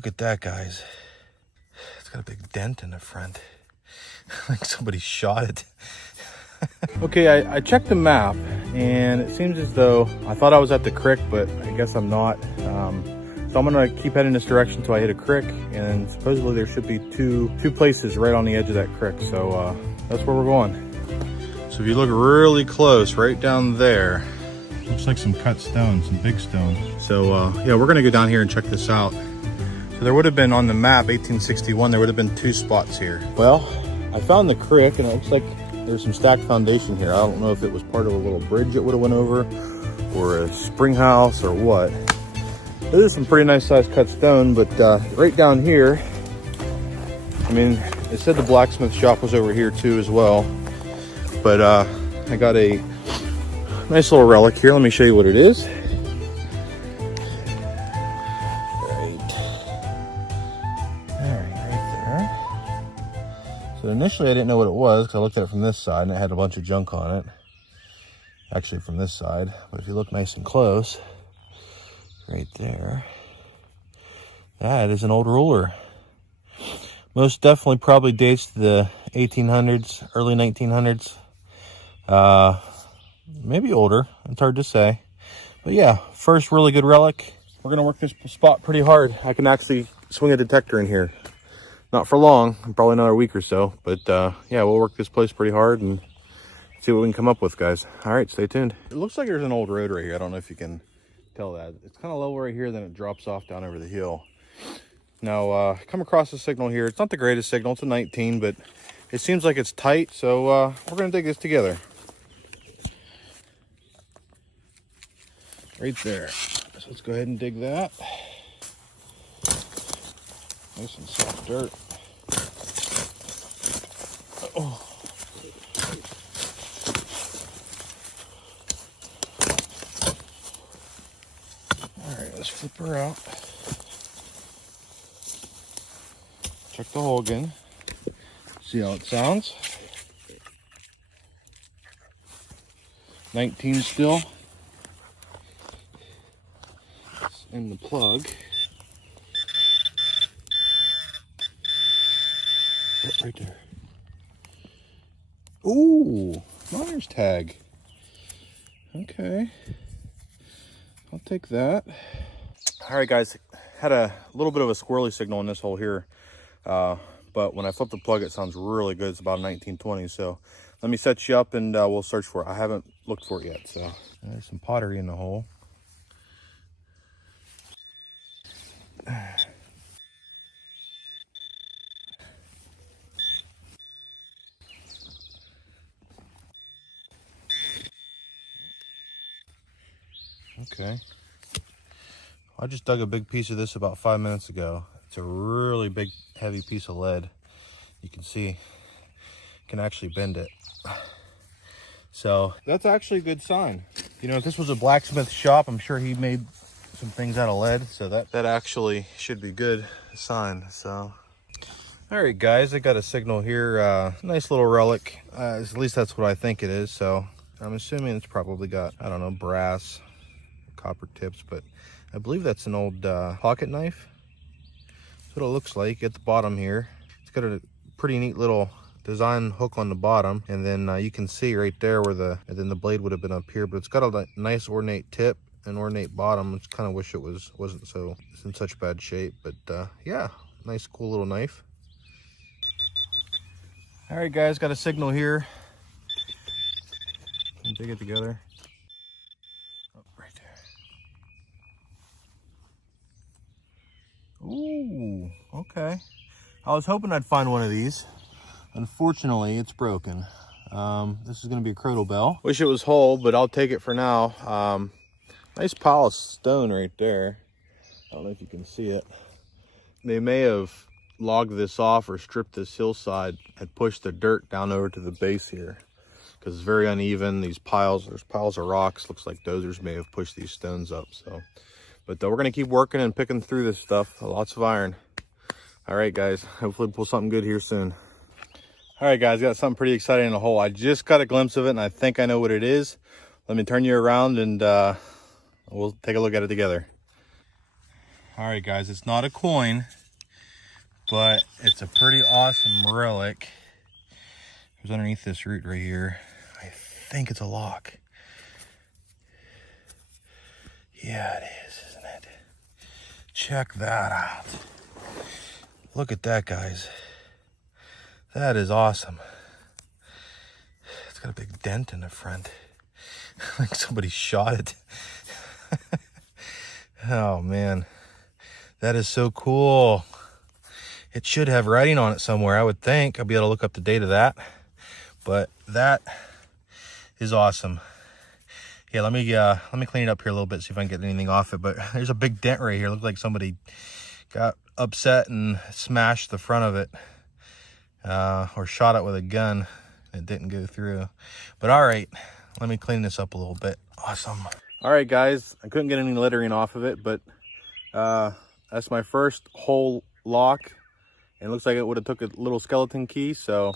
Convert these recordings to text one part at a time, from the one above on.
Look at that, guys. It's got a big dent in the front. Like somebody shot it. Okay, I checked the map, and it seems as though I thought I was at the creek, but I guess I'm not. So I'm gonna keep heading this direction until I hit a creek, and supposedly there should be two places right on the edge of that creek. So that's where we're going. So if you look really close, right down there, looks like some cut stones, some big stones. So yeah, we're gonna go down here and check this out. So there would have been on the map, 1861, there would have been 2 spots here. Well, I found the creek, and it looks like there's some stacked foundation here. I don't know if it was part of a little bridge that would have went over, or a spring house, or what. This is some pretty nice sized cut stone, but right down here, I mean, it said the blacksmith shop was over here too as well. But I got a nice little relic here. Let me show you what it is. So initially I didn't know what it was because I looked at it from this side and it had a bunch of junk on it. Actually from this side, but if you look nice and close, right there, that is an old ruler. Most definitely probably dates to the 1800s, early 1900s. Maybe older, it's hard to say. But yeah, first really good relic. We're gonna work this spot pretty hard. I can actually swing a detector in here. Not for long, probably another week or so, but yeah, we'll work this place pretty hard and see what we can come up with, guys. All right, stay tuned. It looks like there's an old road right here. I don't know if you can tell that. It's kind of level right here, then it drops off down over the hill. Now, come across the signal here. It's not the greatest signal, it's a 19, but it seems like it's tight, so we're gonna dig this together. Right there. So let's go ahead and dig that. Nice and soft dirt. Oh. All right, let's flip her out. Check the hole again. See how it sounds. 19 still. It's in the plug. Oh, right there. Ooh, miner's tag. Okay, I'll take that. All right, guys, had a little bit of a squirrely signal in this hole here, but when I flip the plug, it sounds really good. It's about 1920. So let me set you up and we'll search for it. I haven't looked for it yet. So there's some pottery in the hole. Okay, I just dug a big piece of this about 5 minutes ago. It's a really big, heavy piece of lead. You can see, can actually bend it. So that's actually a good sign. You know, if this was a blacksmith shop, I'm sure he made some things out of lead. So that actually should be good sign. So, all right, guys, I got a signal here. Nice little relic. At least that's what I think it is. So I'm assuming it's probably got, I don't know, brass, copper tips, but I believe that's an old pocket knife. That's what it looks like at the bottom here. It's got a pretty neat little design hook on the bottom, and then you can see right there where the blade would have been up here, but it's got a nice ornate tip and ornate bottom. I just kind of wish it wasn't so in such bad shape, but yeah, nice cool little knife. All right, guys, got a signal here. Dig it together. Oh, right there. Ooh, okay. I was hoping I'd find one of these. Unfortunately, it's broken. This is going to be a crotal bell. Wish it was whole, but I'll take it for now. Nice pile of stone right there. I don't know if you can see it. They may have logged this off or stripped this hillside and pushed the dirt down over to the base here, because it's very uneven. There's piles of rocks. Looks like dozers may have pushed these stones up. So, but we're going to keep working and picking through this stuff. Lots of iron. All right, guys, hopefully pull something good here soon. All right, guys, got something pretty exciting in the hole. I just got a glimpse of it, and I think I know what it is. Let me turn you around, and we'll take a look at it together. All right, guys, it's not a coin, but it's a pretty awesome relic. It was underneath this root right here. I think it's a lock. Yeah, it is, isn't it? Check that out. Look at that, guys. That is awesome. It's got a big dent in the front. Like somebody shot it. Oh, man. That is so cool. It should have writing on it somewhere, I would think. I'll be able to look up the date of that. But that is awesome. Yeah, let me clean it up here a little bit, see if I can get anything off it. But there's a big dent right here. It looks like somebody got upset and smashed the front of it, or shot it with a gun. It didn't go through. But all right, let me clean this up a little bit. Awesome. All right, guys, I couldn't get any lettering off of it, but that's my first whole lock. And it looks like it would have took a little skeleton key. So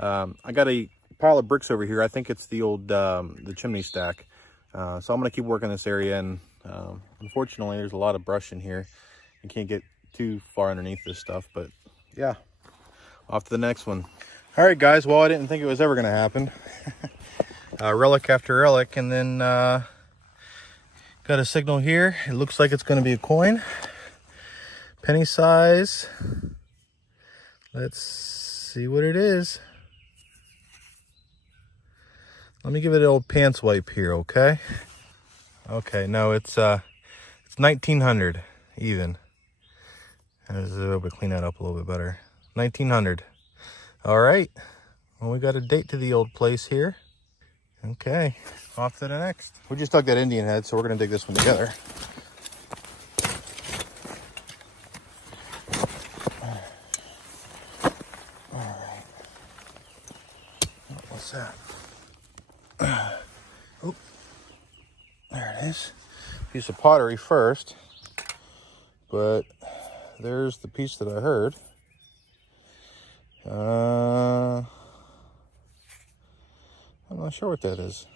I got a pile of bricks over here. I think it's the old the chimney stack. So I'm gonna keep working this area, and unfortunately there's a lot of brush in here. You can't get too far underneath this stuff, but yeah, off to the next one. All right, guys, well, I didn't think it was ever gonna happen. Relic after relic, and then got a signal here. It looks like it's gonna be a coin, penny size. Let's see what it is. Let me give it an old pants wipe here, okay? Okay, no, it's 1900 even. I'll be able to clean that up a little bit better. 1900. All right. Well, we got a date to the old place here. Okay, off to the next. We just dug that Indian head, so we're gonna dig this one together. All right. What's that? Oh, there it is. Piece of pottery first, but there's the piece that I heard. I'm not sure what that is.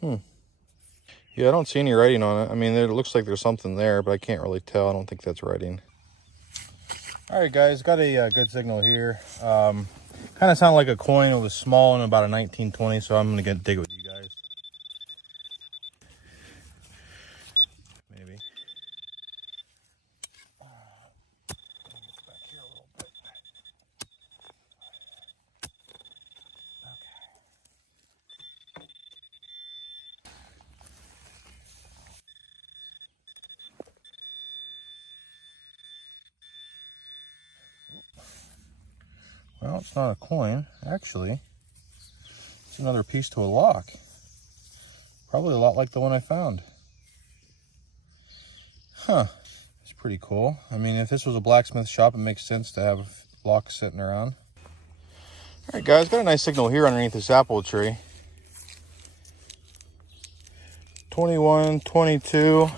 Yeah, I don't see any writing on it. I mean, it looks like there's something there, but I can't really tell. I don't think that's writing. All right, guys, got a good signal here. Kind of sounded like a coin. It was small and about a 1920, so I'm gonna dig it with you guys. Maybe. Back here a little bit. Well, it's not a coin, actually. It's another piece to a lock. Probably a lot like the one I found. Huh. It's pretty cool. I mean, if this was a blacksmith shop, it makes sense to have locks sitting around. All right, guys, got a nice signal here underneath this apple tree. 21, 22.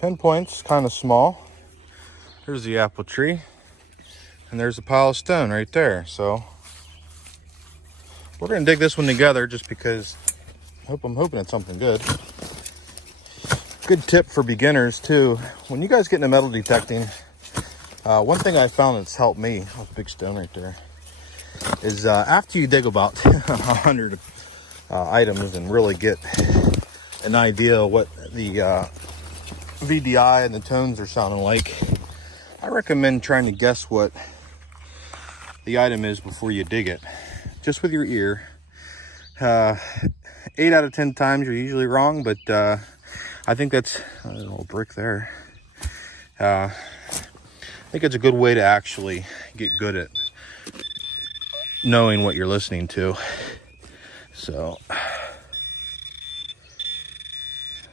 Pinpoint's kind of small. There's the apple tree. And there's a pile of stone right there. So we're gonna dig this one together just because I'm hoping it's something good. Good tip for beginners too. When you guys get into metal detecting, one thing I found that's helped me, oh, big stone right there, is after you dig about 100 items and really get an idea of what the VDI and the tones are sounding like, I recommend trying to guess what the item is before you dig it, just with your ear. 8 out of 10 times you're usually wrong, but I think that's a little brick there. I think it's a good way to actually get good at knowing what you're listening to. So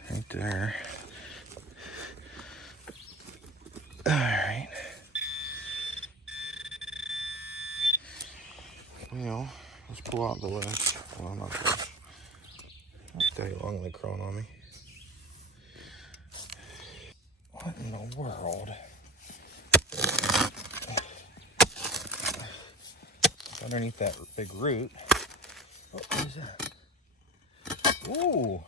right there. All right. Well, let's pull out the list. Well, not the list. Not that long and they're crawling on me. What in the world? Underneath that big root. Oh, what is that? Ooh.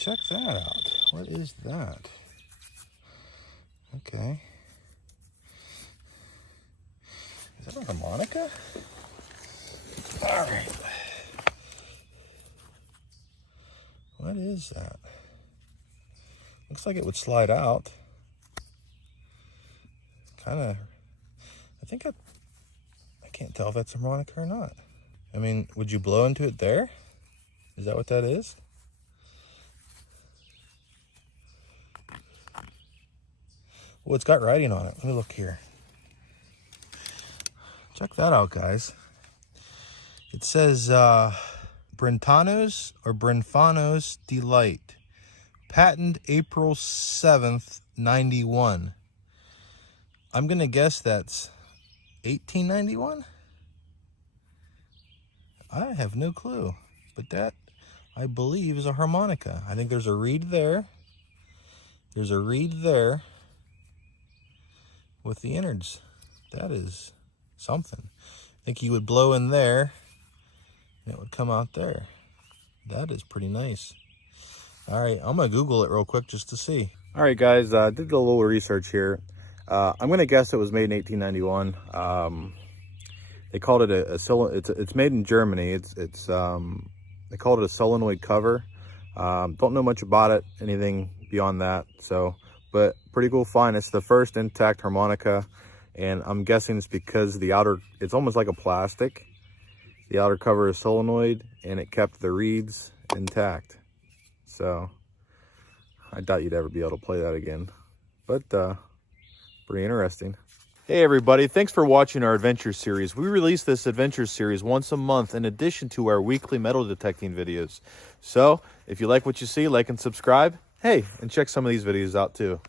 check that out. What is that? Okay. Is that a harmonica? All right. What is that? Looks like it would slide out. Kind of, I can't tell if that's a harmonica or not. I mean, would you blow into it there? Is that what that is? Well, it's got writing on it. Let me look here. Check that out, guys. It says Brentano's or Brinfano's Delight. Patent April 7th, 91. I'm going to guess that's 1891? I have no clue. But that, I believe, is a harmonica. I think there's a reed there. There's a reed there with the innards. That is something. I think you would blow in there and it would come out there. That is pretty nice. All right, I'm gonna Google it real quick just to see. All right, guys, did a little research here. I'm gonna guess it was made in 1891. They called it it's made in Germany. They called it a solenoid cover. Don't know much about it, anything beyond that. So, but pretty cool find. It's the first intact harmonica, and I'm guessing it's because it's almost like a plastic. The outer cover is solenoid, and it kept the reeds intact. So I doubt you'd ever be able to play that again, but pretty interesting. Hey everybody, thanks for watching our adventure series. We release this adventure series once a month in addition to our weekly metal detecting videos. So if you like what you see, like and subscribe. Hey, and check some of these videos out too.